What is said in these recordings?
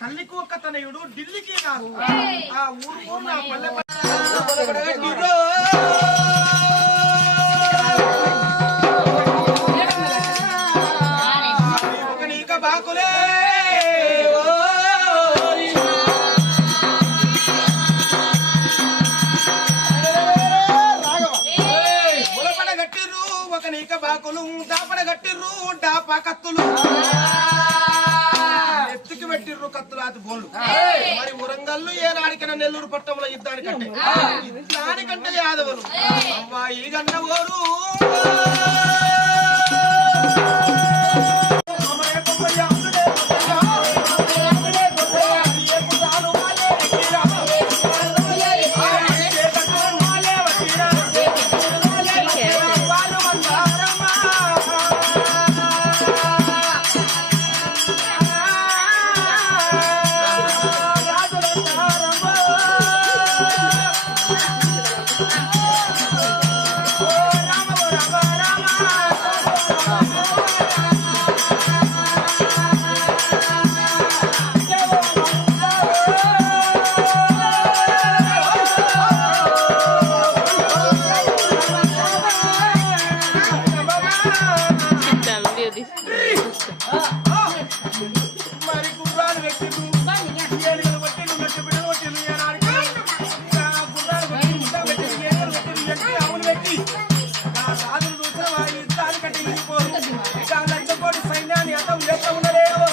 తల్లికి ఒక్క తనయుడు ఢిల్లీకి రాదు ఆ ఊరు నా పల్లె ఒక నీక బాకులే ఉలపడ గట్టిర్రు ఒక నీక బాకులు దాపడ గట్టిర్రు డాపా కత్తులు పెట్టిర్రు కత్తులాది బోళ్ళు మరి ఉరంగల్లు ఏనాడికైనా నెల్లూరు పట్టణంలో యుద్ధానికంటే యాదవులు అవ్వా ఈ గన్న ఓరు మరి గుర్రాలు పెట్టిండు ఏనుగులు పట్టిండు మెట్టు బిడ్డలు పట్టిండు అవును పెట్టి రాజులు చూసిన వారి యుద్ధాలు కట్టి లంచపోరు లంచపోటు సైన్యాన్ని అర్థం చేస్తా ఉన్నదేమో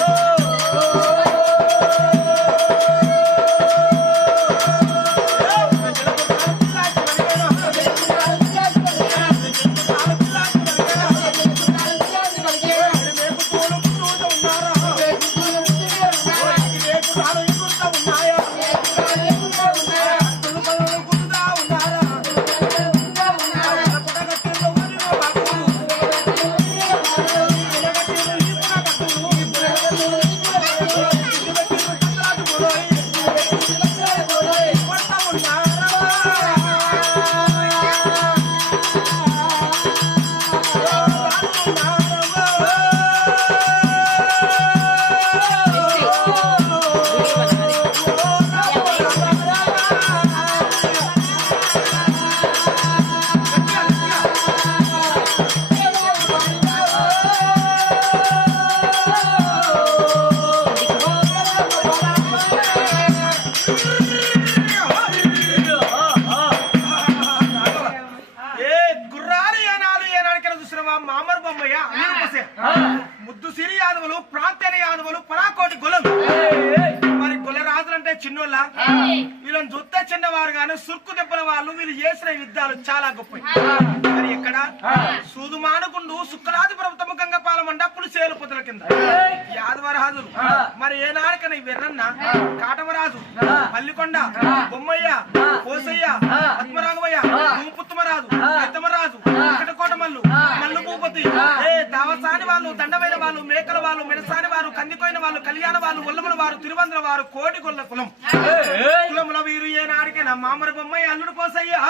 ముద్దు సిరి యాదవులు ప్రాంతీయ యాదవులు పరాకోటి గొలలు మరి గొల్లరాజులంటే చిన్నోళ్ళ వీళ్ళని చూస్తే చిన్నవారు గాను సుర్కు దెబ్బల వాళ్ళు వీళ్ళు చేసిన యుద్ధాలు చాలా గొప్ప మరి ఇక్కడ సూదు మానుకుండు సుక్కలాది ప్రభుత్వ గంగపాలమండ పులిసేలు పొదల కింద యాదవరాజులు మరి ఏనాడికన వెర్రన్న కాటమరాజు పల్లికొండ బొమ్మయ్య కోసయ్య పద్మరాఘవయ్య పుత్తమరాజు పెద్దమరాజు కోటమల్లు మల్లు భూపతి దావసాని వాళ్ళు దండమైన వాళ్ళు మేకల వాళ్ళు మెడసాని వారు కందికోయిన వాళ్ళు కళ్యాణ వాళ్ళు ఒల్లముల వారు తిరువంద్ర వారు కోటి గొల్ల కులం కులముల వీరు ఏనాడికైనా మామర బొమ్మయ్య అల్లుడు కోసయ్యా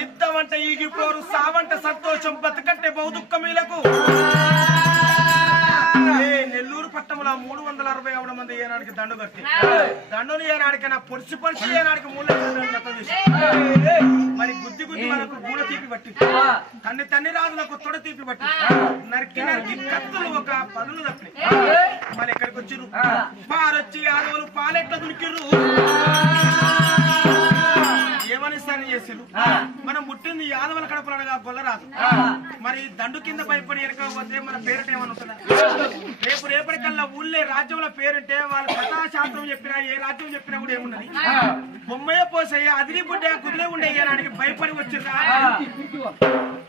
యుద్ధం అంటే ఈగిపోరు సావంటే సంతోషం బతుకంటే బహుదుఃఖమీలకు నెల్లూరు పట్టణంలో లోపల 360 మంది ఏనాడికి దండు కట్టి దండుని ఏనాడికైనా పొడిచి ఏనాడికి మూల మరి గుద్ది మనకు గూడ తీపి పట్టి తన్ని రాజులకు తొడ తీపి పట్టి నరికి కత్తులు ఒక పదులు తప్పి మరి ఎక్కడికి వచ్చిర్రు పారొచ్చి యాదవులు పాలెట్ల దునికిర్రు ఏమని సార్ చేసిరు మనం పుట్టింది యాదవుల కడపలనగా గొల్లరాజు మరి దండు కింద భయపడి ఎరకపోతే మన పేరుట ఏమని ఉంటుందా రేపటికల్లా ఊళ్ళే రాజ్యంలో పేరుంటే వాళ్ళు కథాశాస్త్రం చెప్పినా ఏ రాజ్యం చెప్పినా కూడా ఏమున్నది బొమ్మయ్య పోసయ్య అదిరి బుడ్డ కుదిరే ఉండే నాడికి భయపడి వచ్చిందా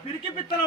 పిరికి పిత్తలు